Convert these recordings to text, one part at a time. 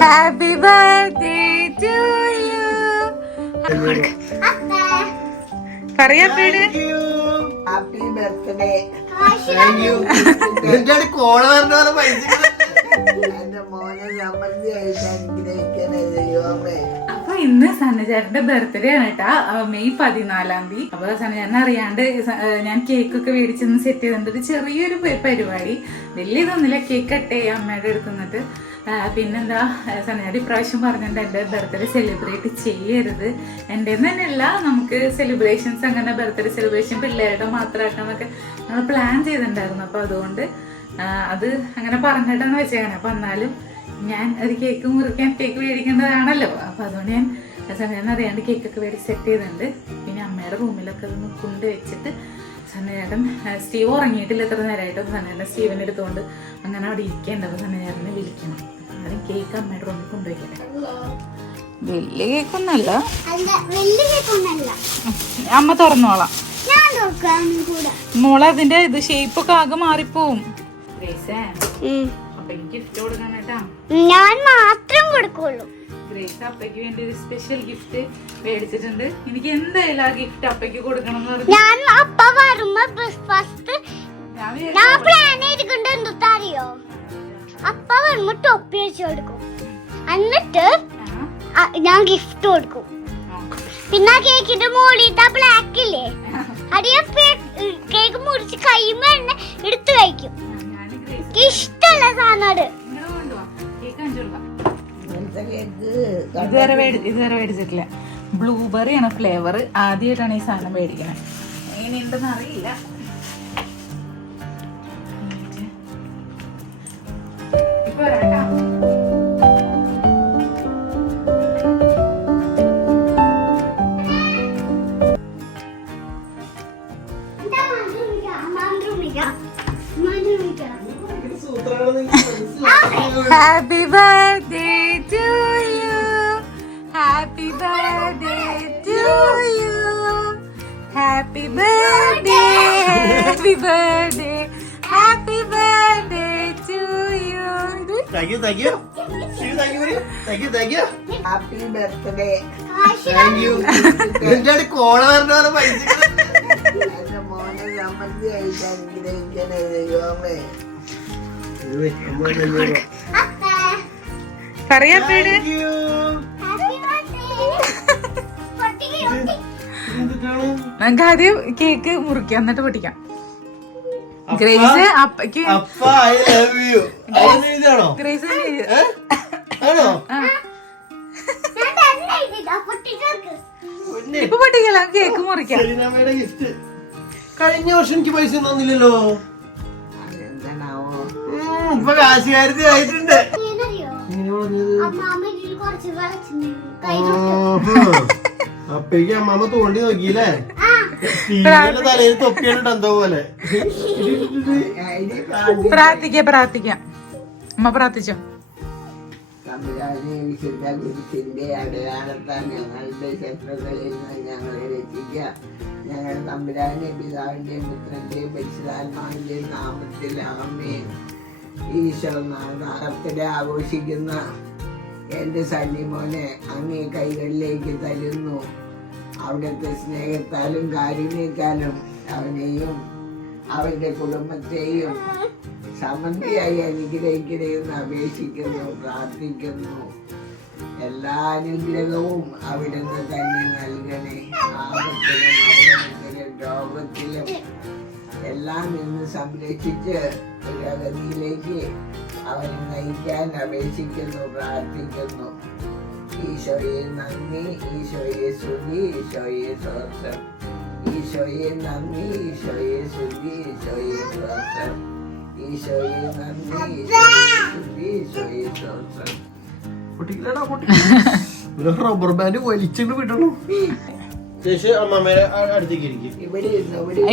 Happy birthday to you. പറയാ പേര്. Happy birthday. എന്റെ മോനെ സമൃദ്ധി ആയിട്ട് അനുഗ്രഹിക്കണേ ദൈവമേ. അപ്പൊ ഇന്ന് സന്നചേട്ടന്റെ ബർത്ത്ഡേ ആണ് കേട്ടാ, മെയ് 14. അപ്പൊ സന്നചേട്ടൻ അറിയാണ്ട് ഞാൻ കേക്കൊക്കെ മേടിച്ചൊന്ന് സെറ്റ് ചെയ്തിട്ടുണ്ട്. ഒരു ചെറിയൊരു പരിപാടി, വലിയ ഇതൊന്നുമില്ല. കേക്ക് കട്ട് ചെയ്യാം അമ്മയുടെ അടുത്തുനിന്നിട്ട്. പിന്നെന്താ, സന്നചേട്ടൻ ഇപ്രാവശ്യം പറഞ്ഞിട്ടുണ്ട് എന്റെ ബർത്ത്ഡേ സെലിബ്രേറ്റ് ചെയ്യരുത്. എന്റെ തന്നെയല്ല, നമുക്ക് സെലിബ്രേഷൻസ് അങ്ങനെ ബർത്ത്ഡേ സെലിബ്രേഷൻ പിള്ളേരുടെ മാത്രമാക്കാന്നൊക്കെ നമ്മൾ പ്ലാൻ ചെയ്തിട്ടുണ്ടായിരുന്നു. അപ്പൊ അതുകൊണ്ട് അത് അങ്ങനെ പറഞ്ഞിട്ടാണ് വെച്ചേക്കാണ്. അപ്പൊ എന്നാലും ഞാൻ ഒരു കേക്ക് മുറിക്കാൻ കേക്ക് മേടിക്കേണ്ടതാണല്ലോ. അപ്പൊ അതുകൊണ്ട് ഞാൻ സന്നചേട്ടൻ അറിയാണ്ട് കേക്കൊക്കെ മേടിച്ച് സെറ്റ് ചെയ്തിട്ടുണ്ട്. പിന്നെ അമ്മയുടെ റൂമിലൊക്കെ അതൊന്ന് കൊണ്ട് വെച്ചിട്ട് സന്നചേട്ടൻ സ്റ്റീവ് ഉറങ്ങിയിട്ടില്ല എത്ര നേരമായിട്ട്. സന്നചേട്ടൻ സ്റ്റീവിനെ എടുത്തുകൊണ്ട് അങ്ങനെ അവിടെ ഇരിക്കേണ്ടത്. സന്നചേട്ടനെ വിളിക്കണം. ആദ്യം കേക്ക് അമ്മയുടെ റൂമിൽ കൊണ്ടുപോയിക്കട്ടെ. വലിയ കേക്കൊന്നല്ല, അമ്മ തുറന്നോളാം. മോളെ അതിന്റെ ഇത് ഷേപ്പൊക്കെ ആകെ മാറിപ്പോവും. അപ്പയ്ക്ക് ഗിഫ്റ്റ് കൊടുക്കാനായിട്ടാ. ഞാൻ മാത്രം കൊടുക്കുള്ളൂ. ഗ്രേസ് അപ്പയ്ക്ക് വേണ്ടി ഒരു സ്പെഷ്യൽ ഗിഫ്റ്റ് മേടിച്ചിട്ടുണ്ട്. എനിക്ക് എന്തായാലും ആ ഗിഫ്റ്റ് അപ്പയ്ക്ക് കൊടുക്കണം എന്ന് പറഞ്ഞു. ഞാൻ അപ്പ വരുമ്പോ ഫസ്റ്റ് ഞാൻ പ്ലാൻ ചെയ്തിട്ടുണ്ട്. എന്താ അറിയോ, അപ്പ വരുമ്പോ ടോപ്പി വെച്ച് കൊടുക്കും, എന്നിട്ട് ഞാൻ ഗിഫ്റ്റ് കൊടുക്കും. പിന്നെ ആ കേക്കിന്റെ മുകളിലത്തെ ബ്ലാക്ക് ഇല്ലേ, അത് ഞാൻ കേക്ക് മുറിച്ച് കൈമ എടുത്ത് കഴിക്കും. ഇഷ്ടമുള്ള സാധനം. ഇതുവരെ മേടിച്ചിട്ടില്ല. ബ്ലൂബെറി ആണ് ഫ്ലേവർ. ആദ്യമായിട്ടാണ് ഈ സാധനം മേടിക്കണേ. എങ്ങനെയുണ്ടെന്ന് അറിയില്ല. ഇപ്പൊ വരാട്ടോ. Happy birthday to you. Happy birthday to you. Happy birthday. Happy birthday. Happy birthday to you. Thank you. Thank you. Happy birthday. Thank you. എന്റെ മോനെ സമൃദ്ധി ആയിട്ട് അനുഗ്രഹിക്കണേ ദൈവമേ. പറയാ പേര്. നമുക്ക് ആദ്യം കേക്ക് മുറിക്കാം, എന്നിട്ട് പൊട്ടിക്കാം. ഗ്രേസ് അപ്പയ്ക്ക് ഗ്രേസ് ഇപ്പൊ പൊട്ടിക്കല, കേക്ക് മുറിക്കാം. കഴിഞ്ഞ വർഷം എനിക്ക് പൈസ തന്നില്ലല്ലോ. ഇപ്പൊ കാശുകാരത്തി ആയിട്ടുണ്ട്. അപ്പേക്ക് അമ്മാമ്മ തോണ്ടി നോക്കിയില്ലേ, തലയിൽ തൊപ്പിയാണ് എന്തോ പോലെ. പ്രാർത്ഥിക്കാം. അമ്മ പ്രാർത്ഥിച്ചോ. ഗുരുസിന്റെ അടയാളത്താൽ ഞങ്ങളുടെ ശത്രുക്കളിൽ നിന്ന് ഞങ്ങളെ രക്ഷിക്കുക. ഞങ്ങളുടെ തമ്പുരാന്റെ പിതാവിന്റെയും പുത്രന്റെയും പരിശുദ്ധാത്മാവിന്റെയും നാമത്തിൽ ആമേൻ. ഈശോ നാളെ ആഘോഷിക്കുന്ന എന്റെ സന്നിമോനെ അങ്ങേ കൈകളിലേക്ക് തരുന്നു. അവിടുത്തെ സ്നേഹത്താലും കാരുണ്യത്താലും അവനെയും അവന്റെ കുടുംബത്തെയും സമൃദ്ധിയായി അനുഗ്രഹിക്കണമെന്ന് അപേക്ഷിക്കുന്നു, പ്രാർത്ഥിക്കുന്നു. എല്ലാ അനുഗ്രഹവും അവിടുന്ന് തന്നെ നൽകണേ. ആപത്തിലും അപകടത്തിലും രോഗത്തിലും എല്ലാം നിന്ന് സംരക്ഷിച്ച് പ്രഗതിയിലേക്ക് അവനെ നയിക്കാൻ അപേക്ഷിക്കുന്നു, പ്രാർത്ഥിക്കുന്നു. ഈശോയെ നന്ദി, ഈശോയെ സ്തുതി, ഈശോയെ സ്തോത്രം. ഈശോയെ നന്ദി, ഈശോയെ സ്തുതി, ഈശോയെ സ്തോത്രം. ഈശോയെ നന്ദി, ഈശോയെ സ്തുതി, ഈശോയെ സ്തോത്രം. റബ്ബർ ബാൻഡ് വലിച്ചിട്ട് വിടണം.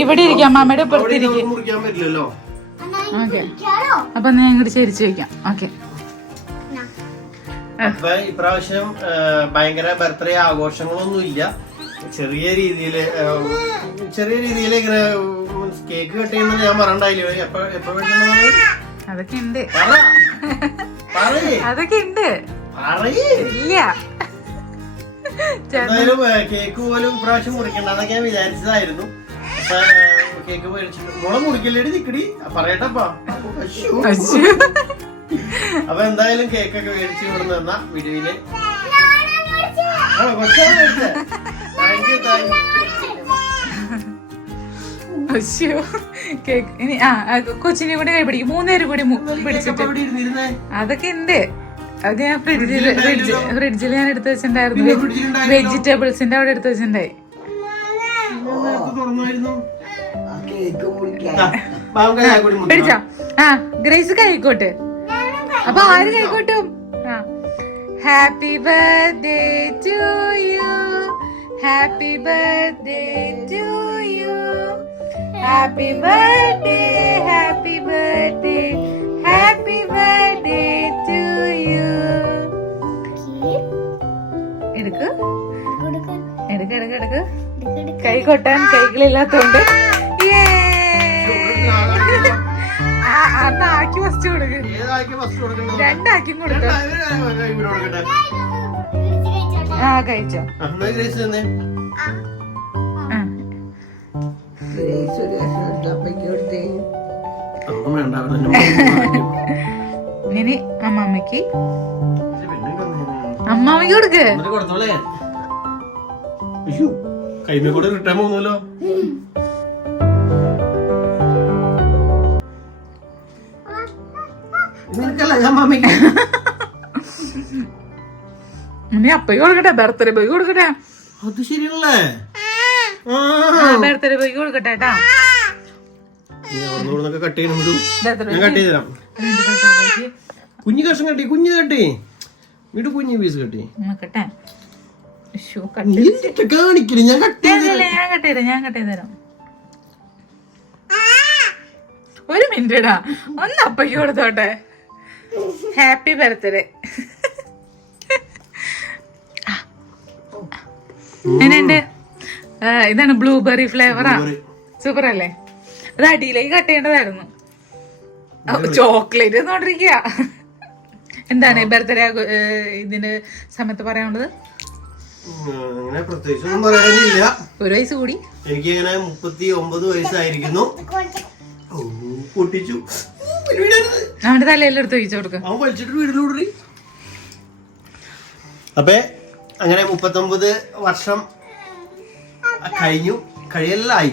ഇവിടെ ഇരിക്കാം, അമ്മയുടെ മുറിക്കാൻ പറ്റില്ലല്ലോ. ഓക്കെ, അപ്പൊ ഞാൻ ഇങ്ങോട്ട് ചരിച്ചു വെക്കാം. ഓക്കെ, അപ്പൊ ഇപ്രാവശ്യം ഭയങ്കര ബർത്ത്ഡേ ആഘോഷങ്ങളൊന്നും ഇല്ല. ചെറിയ രീതിയില് ഇങ്ങനെ കേക്ക് കട്ട് ചെയ്യുന്നത് ഞാൻ പറയണ്ടായില്ലേ. അതൊക്കെ ഉണ്ട്. ഇല്ല. എന്തായാലും കേക്ക് പോലും ഇപ്രാവശ്യം മുറിക്കണ്ടെന്നൊക്കെ ഞാൻ വിചാരിച്ചതായിരുന്നു. കേക്ക് മേടിച്ചിട്ട് മോളെ മുറിക്കല്ലേടി നിക്കടി പറയട്ടപ്പാ. അപ്പൊ എന്തായാലും കേക്കൊക്കെ മേടിച്ച് ഇവിടെ നിന്ന വീഡിയോയില് ഇനി കൊച്ചിനെ കൂടെ കൈ പിടിക്കും. 3 പേരും കൂടി പിടിച്ചിട്ട് അതൊക്കെ ഉണ്ട്. അത് ഞാൻ ഫ്രിഡ്ജിൽ ഞാൻ എടുത്ത് വെച്ചിട്ടുണ്ടായിരുന്നു. വെജിറ്റബിൾസിന്റെ അവിടെ എടുത്ത് വെച്ചിട്ടുണ്ടായി. പിടിച്ചോ? ആ ഗ്രേസ് കഴിക്കോട്ടെ. അപ്പൊ ആര് കഴിക്കോട്ടും? Happy birthday to you, happy birthday to you, happy birthday, happy birthday, happy birthday to you. എടുക്ക് എടുക്ക് എടുക്ക് എടുക്ക്. കൈ കൊട്ടാൻ കൈകളില്ലാത്തോണ്ട് ആക്കി ഫസ്റ്റ് കൊടുക്ക്. 2 ആക്കി കൊടുക്ക. ആ കഴിച്ചോ? ഇനി അമ്മമ്മക്ക് കൊടുക്ക്. കൈമ കൂടെ റിട്ടേൺ പോകുന്നല്ലോ. അപ്പ കൊടുക്കട്ടെ, ബർത്ത്ഡേ ബോയ് കൊടുക്കട്ടെ. അത് ശരിയല്ലേ? ബർത്ത്ഡേ ബോയ് കൊടുക്കട്ടെ കേട്ടാ. കട്ട് ചെയ്തരാം. കുഞ്ഞു കഷ്ണം കട്ടി, കുഞ്ഞു കട്ടി, വീട് കുഞ്ഞു പീസ് കട്ടി നോക്കട്ടെ. കാണിക്കില്ല, ഞാൻ കട്ട് ഞാൻ കട്ട് ചെയ്തരാം. 1 മിനിറ്റ് ഒന്ന് അപ്പയ്ക്ക് കൊടുത്തോട്ടെ. Happy birthday. എങ്ങനെയുണ്ട്? ഇതാണ് ബ്ലൂബെറി ഫ്ലേവറാ. സൂപ്പർ അല്ലേ? അത് അടിയിലേക്ക് കട്ട് ചെയ്യേണ്ടതായിരുന്നു. ചോക്ലേറ്റ് നോണ്ടിരിക്കുക. എന്താണ് ബർത്ത്ഡേ ഇതിന്റെ സമയത്ത് പറയാനുള്ളത്? അങ്ങനെ പ്രത്യേകിച്ചൊന്നും പറയാനില്ല. 1 വയസ്സ് കൂടി. എനിക്ക് ഇങ്ങനെ 39 വയസ്സായിരിക്കുന്നു. പൊട്ടിച്ചു. അവന്റെ തലയിലെടുത്ത് ഒഴിച്ചു കൊടുക്കാം. അവൻ വലിച്ചിട്ട് വീട്ടിലൂടി. അപ്പൊ അങ്ങനെ 39 വർഷം കഴിഞ്ഞു. കഴിയലായി,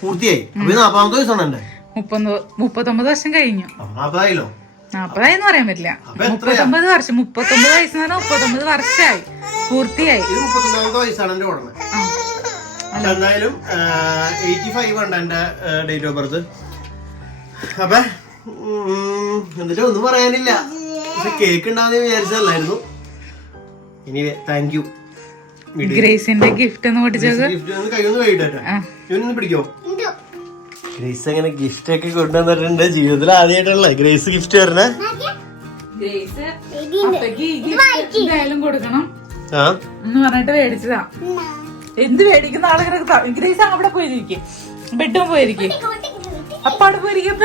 പൂർത്തിയായി. അപ്പൊ 40 വയസ്സാണ് എന്റെ. 39 വർഷം കഴിഞ്ഞു. 40ആയല്ലോ. 40 പറയാൻ പറ്റില്ല. 39 വർഷം. 39 വയസ്സ് 39 വർഷമായി, പൂർത്തിയായി. 39 വയസ്സാണ് എന്റെ ഉടനെ. എന്തായാലും 85 ഉണ്ട് എന്റെ ഡേറ്റ് ഓഫ് ബർത്ത്. അപ്പൊ എന്നിട്ട് ഒന്നും പറയാനില്ല. പക്ഷെ കേക്ക് ഉണ്ടാവുന്ന വിചാരിച്ചല്ലായിരുന്നു. ഇനി താങ്ക് യു. ഗ്രേസിന്റെ ഗിഫ്റ്റ് ഒന്ന് കൈയൊന്ന് കഴിയിട്ടെ. ഇവനൊന്ന് പിടിക്കോ? ഗ്രേസ് അങ്ങനെ ഗിഫ്റ്റ് ഒക്കെ കൊണ്ടുവന്നിട്ടുണ്ട്. ജീവിതത്തിൽ ആദ്യമായിട്ടുള്ള ഗ്രേസ് ഗിഫ്റ്റ് വരണേ. എന്തായാലും കൊടുക്കണം എന്ന് പറഞ്ഞിട്ട് മേടിച്ചതാ. എന്ത് മേടിക്കുന്ന ആളുകളെ ഗ്രേസ് അവിടെ പോയിരിക്കും, ബെഡും പോയിരിക്കും. അപ്പ അവിടെ പോയിരിക്കും.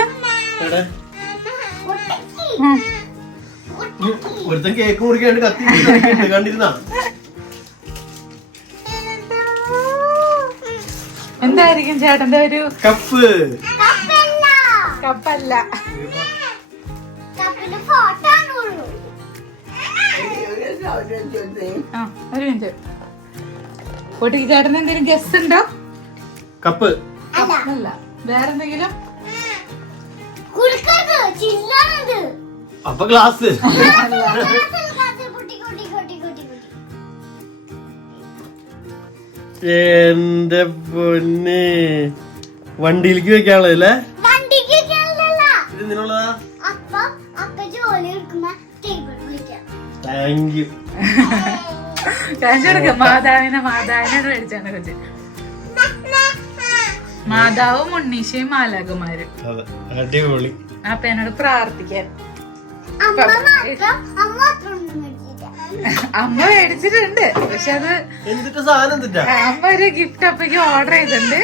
ഒരുത്തൻ കേക്ക് മുറിക്കാണ്ട് കത്തി കണ്ടിരുന്ന. എന്തായിരിക്കും ചേട്ടന്റെ ഒരു കപ്പ്? കപ്പല്ല. ഒരു മിനിറ്റ്. പൊട്ടിക്ക് ചേട്ടന് എന്തെങ്കിലും ഗസ്റ്റ് ഉണ്ടോ? കപ്പ് അല്ല, വേറെന്തെങ്കിലും? അപ്പൊ ഗ്ലാസ്. എന്റെ പൊന്നെ, വണ്ടിയിലേക്ക് വെക്കാനുള്ളതല്ലേ? ഇത് എന്തിനുള്ളതാ? Thank you. മാതാവിനെ മേടിച്ചാണ് കൊച്ച്. മാതാവും ഉണ്ണീശയും മാലാകുമാരും. അടിപൊളി. അപ്പൊ എന്നോട് പ്രാർത്ഥിക്കാൻ. അമ്മ മേടിച്ചിട്ടുണ്ട്. പക്ഷെ അത് അമ്മ ഒരു ഗിഫ്റ്റ് അപ്പയ്ക്ക് ഓർഡർ ചെയ്തിട്ടുണ്ട്.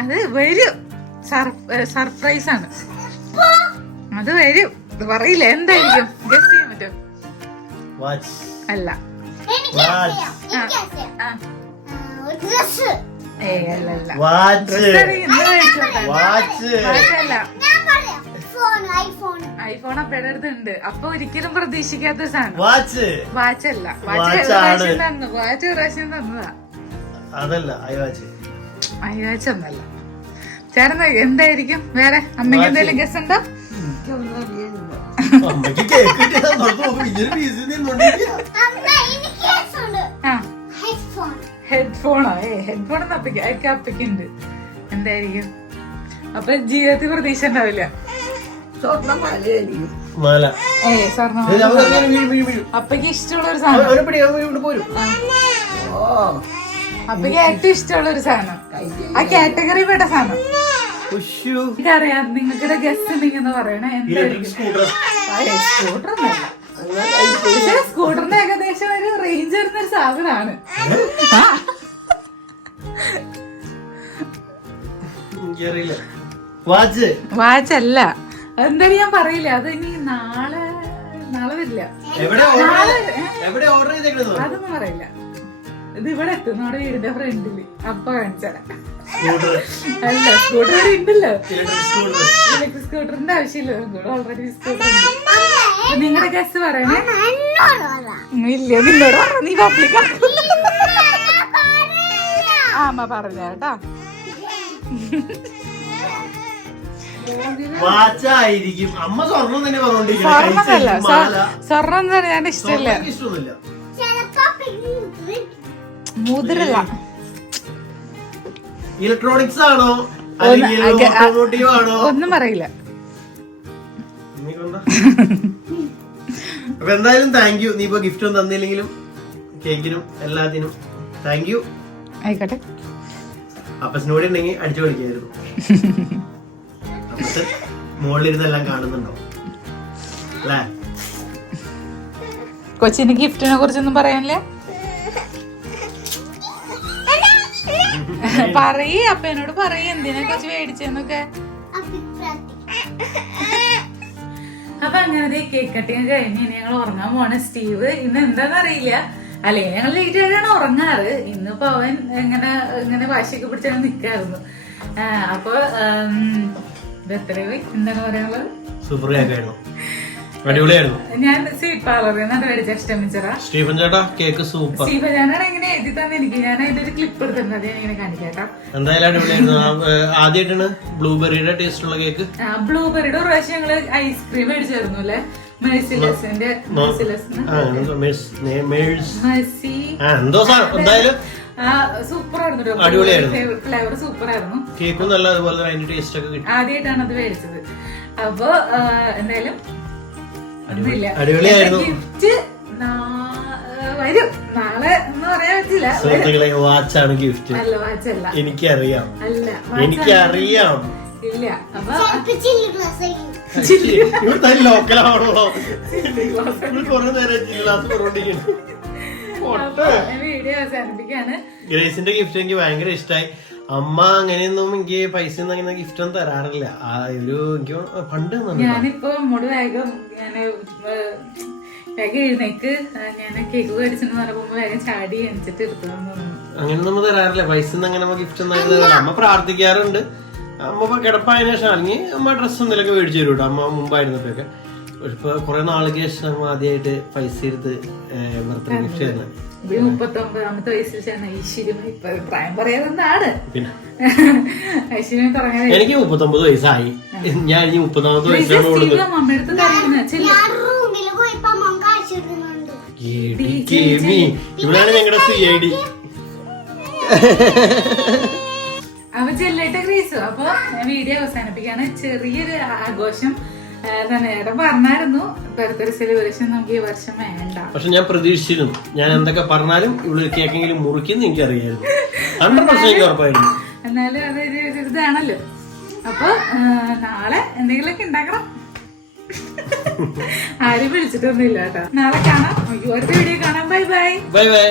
അത് വരും, സർപ്രൈസ് ആണ്. അത് വരും. പറയില്ല എന്തായിരിക്കും, ഗസ്റ്റ് ചെയ്യാൻ പറ്റും? വാച്ച് അല്ല. വാച്ച് ആ. ഡ്രസ് അല്ലല്ല. വാച്ച് ഇന്ന് മേടിച്ചോട്ടെ. വാച്ച് വാച്ചല്ല. ഞാൻ പറയാം ഫോൺ ഐഫോൺ ഐഫോൺ അപ്പയുടെ അടുത്തുണ്ട്. അപ്പൊ ഒരിക്കലും പ്രതീക്ഷിക്കാത്ത സാധനം. വാച്ച് വാച്ചല്ല. വാച്ച് വാച്ചാണ്. ഒരു പ്രാവശ്യം തന്നു. വാച്ച് ഒരു പ്രാവശ്യം തന്നതാ. അതല്ല ഐ വാച്ച്. വാച്ചൊന്നല്ല. ചേർന്ന എന്തായിരിക്കും? വേറെ അമ്മയ്ക്ക് എന്തെങ്കിലും ഗസ് ഉണ്ടോ? അമ്മക്ക് കേക്ക് കിട്ടിയാ ഇതൊരു പീസ് നിന്നോണ്ടിരിക്കുക. അമ്മ എനിക്ക് കേസുണ്ട് ആ ഹെഡ്ഫോൺ ഹെഡ്ഫോണോ? ഹെഡ്ഫോൺ അപ്പയ്ക്കുണ്ട്. എന്തായിരിക്കും? അപ്പൊ ജീവിതത്തിൽ പ്രതീക്ഷ ഉണ്ടാവില്ല. മാല. സ്വർണ്ണം. ഏയ് അവൻ അങ്ങനെ വീഴും, വീഴും. അപ്പയ്ക്ക് ഇഷ്ടമുള്ള ഒരു സാധനം. അവനെ പിടി, അവൻ ഇവിടെ പോരും. അപ്പയ്ക്ക് ഏറ്റവും ഇഷ്ടമുള്ള ഒരു സാധനം. ആ കാറ്റഗറി പെട്ട സാധനം. ഉശ്ശൂ. എനിക്കറിയാം. നിങ്ങൾക്കിടെ ഗസ്റ്റ് ഉണ്ടെന്ന് പറയണേ. Electric scooter. സ്കൂട്ടർ ഒന്നല്ല. പക്ഷെ സ്കൂട്ടറിന്റെ ഏകദേശം ഒരു റേഞ്ച് വരുന്ന ഒരു സാധനമാണ്. എനിക്കറിയില്ല. വാച്ച്. വാച്ചല്ല. അതെന്തായാലും ഞാൻ പറയില്ല. അത് ഇനി നാളെ വരില്ല. എവിടെ ഓർഡർ ചെയ്തേക്കുന്നത്? അതൊന്നും പറയില്ല. ഇത് ഇവിടെ എത്തും. നമ്മുടെ വീടിന്റെ ഫ്രണ്ടില്. അപ്പൊ കാണിച്ചാല. സ്കൂട്ടർ. അല്ല, സ്കൂട്ടർ ഇവിടെ ഉണ്ടല്ലോ. Electric scooter. ഇലക്ട്രിക് സ്കൂട്ടറിന്റെ ആവശ്യമില്ല. ഓൾറെഡി സ്കൂട്ടർ ഉണ്ട്. നിങ്ങളുടെ ഗസ് പറയണേ. ഇല്ല, നിന്നോട് പറഞ്ഞു. നീ പബ്ലിക് അമ്മ പറഞ്ഞ കേട്ടാ. വാച്ചായിരിക്കും. അമ്മ സ്വർണ്ണം തന്നെ സ്വർണ്ണമല്ല. പറഞ്ഞോണ്ടിരിക്കുന്നത്. സ്വർണ്ണം എന്ന് പറയാൻ ഇഷ്ടമില്ല. ഇഷ്ടമൊന്നുമില്ല. മുതിരല്ല. ഇലക്ട്രോണിക്സ് ആണോ അല്ലെങ്കിൽ ഓട്ടോമോട്ടീവ് ആണോ? ഒന്നും പറയില്ല. അപ്പൊ എന്തായാലും താങ്ക് യു. നീ ഇപ്പൊ ഗിഫ്റ്റ് ഒന്നും തന്നില്ലെങ്കിലും കേക്കിനും എല്ലാത്തിനും താങ്ക് യു. ആയിക്കോട്ടെ. അപ്പച്ചനോട് ഉണ്ടെങ്കിൽ അടിച്ചു കളിക്കായിരുന്നു. അപ്പച്ചൻ മുകളിലിരുന്നെല്ലാം കാണുന്നുണ്ടോ അല്ലേ? കൊച്ചിന് ഗിഫ്റ്റിനെ കുറിച്ചൊന്നും പറയാനില്ല. പറയേ. അപ്പനോട് പറയേ എന്തിനാ കൊച്ചു മേടിച്ചെന്നൊക്കെ. അപ്പൊ അങ്ങനെ കേക്ക് കട്ടിങ് കഴിഞ്ഞ് ഇനി ഞങ്ങൾ ഉറങ്ങാൻ പോണ. സ്റ്റീവ് ഇന്ന് എന്താന്നറിയില്ല. അല്ലേ, ഞങ്ങൾ ലേറ്റ് ആയിട്ടാണ് ഉറങ്ങാറ്. ഇന്നിപ്പോ അവൻ ഇങ്ങനെ വാശിയൊക്കെ പിടിച്ചാണ് നിക്കായിരുന്നു. അപ്പൊ ബർത്ത്ഡേ പോയി എന്താണ് പറയാനുള്ളത്? സൂപ്പർ കേക്കായിരുന്നു. അടിപൊളിയായിരുന്നു. ഞാൻ സ്വീറ്റ് പാർലറിൽ നിന്നാണ് മേടിച്ച ഇഷ്ടമിച്ചറാ. സ്റ്റീഫൻ ചേട്ടാ കേക്ക് സൂപ്പർ. സ്റ്റീഫൻ ഞാനാണ് ഇങ്ങനെ എഴുതി തന്നെ എനിക്ക്. ഞാൻ അതിന്റെ ഒരു ക്ലിപ്പ് എടുത്തിട്ടുണ്ട്. അത് ഞാൻ ഇങ്ങനെ കാണിക്കാട്ടോ. എന്തായാലും അടിപൊളിയായിരുന്നു. ആദ്യമായിട്ടാണ് ബ്ലൂബെറിയുടെ ടേസ്റ്റ് ഉള്ള കേക്ക്. ബ്ലൂബെറിയുടെ ഒരു പ്രാവശ്യം ഞങ്ങള് ഐസ്ക്രീം മേടിച്ചായിരുന്നു അല്ലെ, മെഴ്സിലെസിന്റെ. എന്തോ എന്തായാലും സൂപ്പർ ആയിരുന്നു. അടിപൊളിയായിരുന്നു. ഫ്ലേവർ സൂപ്പർ ആയിരുന്നു. കേക്കും നല്ല അതുപോലെ അതിന്റെ ടേസ്റ്റ് ഒക്കെ കിട്ടി. ആദ്യമായിട്ടാണ് അത് മേടിച്ചത്. അപ്പൊ എന്തായാലും അടിപൊളിയായിരുന്നു. ഗിഫ്റ്റ് വരും നാളെ എന്ന് പറയാൻ പറ്റില്ല. സുഹൃത്തുക്കളെ, വാച്ചാണ് ഗിഫ്റ്റ്. അല്ല, വാച്ചല്ല. എനിക്കറിയാം. അല്ല, എനിക്കറിയാം. ഇല്ല. അപ്പൊ ഇവിടുത്തെ ലോക്കലാണല്ലോ. കുറെ നേരം ഗ്ലാസ് പറഞ്ഞോണ്ടിരിക്കുന്നു. വീഡിയോ അവസാനിപ്പിക്കാണ്. ഗ്രേസിന്റെ ഗിഫ്റ്റ് എനിക്ക് ഭയങ്കര ഇഷ്ടമായി. അമ്മ അങ്ങനെയൊന്നും എനിക്ക് പൈസ ഒന്നും അങ്ങനെ ഗിഫ്റ്റ് ഒന്നും തരാറില്ല. ആ ഒരു എനിക്ക് പണ്ട് ഞാനിപ്പോ അമ്മോട് വേഗം എഴുന്നേക്ക് ഞാൻ കേക്ക് മേടിച്ചെന്ന് പറഞ്ഞപ്പോ വേഗം ചാടി എണിച്ചിട്ട് എടുത്തതെന്ന് തോന്നുന്നു. അങ്ങനെ നമ്മൾ തരാറില്ല. പൈസ ഒന്നും അങ്ങനെ ഗിഫ്റ്റ് ഒന്നും തരാറില്ല. അമ്മ പ്രാർത്ഥിക്കാറുണ്ട്. അമ്മ കിടപ്പായതിനു ശേഷം അല്ലെങ്കിൽ അമ്മ ഡ്രസ്സ് എന്തെങ്കിലുമൊക്കെ മേടിച്ചു തരും കേട്ടോ. അമ്മ മുമ്പായിരുന്നപ്പോഴൊക്കെ. ഇപ്പൊ കുറെ നാളുകൾക്ക് ശേഷം അമ്മ ആദ്യമായിട്ട് പൈസ എടുത്ത് ബർത്ത്ഡേ ഗിഫ്റ്റ് തരുന്നത്. 39ാമത്തെ വയസ്സിൽ ഐശ്വര്യമായി പ്രായം പറയാതെന്താണ്. പിന്നെ ഐശ്വര്യം തുടങ്ങിയത് എനിക്ക് 39 വയസ്സായി. ഞാൻ ഇനി 30ാമത്തെ വയസ്സിലാണ് കൊടുക്കുന്നത്. അമ്മയടുത്ത് ഇവിടെയാണ് ഞങ്ങളുടെ CID. അപ്പൊ ചെല്ലട്ടെ ഗ്രേസ്. അപ്പൊ വീഡിയോ അവസാനിപ്പിക്കാണ്. ചെറിയൊരു ആഘോഷം തന്നെ ഏട്ടൻ പറഞ്ഞായിരുന്നു. ബർത്ത്ഡേ സെലിബ്രേഷൻ നമുക്ക് ഈ വർഷം വേണ്ട. പക്ഷെ ഞാൻ പ്രതീക്ഷിച്ചിരുന്നു. ഞാൻ എന്തൊക്കെ പറഞ്ഞാലും ഇവിടെ കേക്കെങ്കിലും മുറിക്കുന്നു എനിക്കറിയായിരുന്നു. 100% ഉറപ്പായിരുന്നു. എന്നാലും അത് ഇതാണല്ലോ. അപ്പൊ നാളെ എന്തെങ്കിലുമൊക്കെ ഉണ്ടാക്കണം. ആരും വിളിച്ചിട്ടൊന്നുമില്ല കേട്ടോ. നാളെ കാണാം. അടുത്ത വീഡിയോ കാണാം. Bye bye. Bye bye.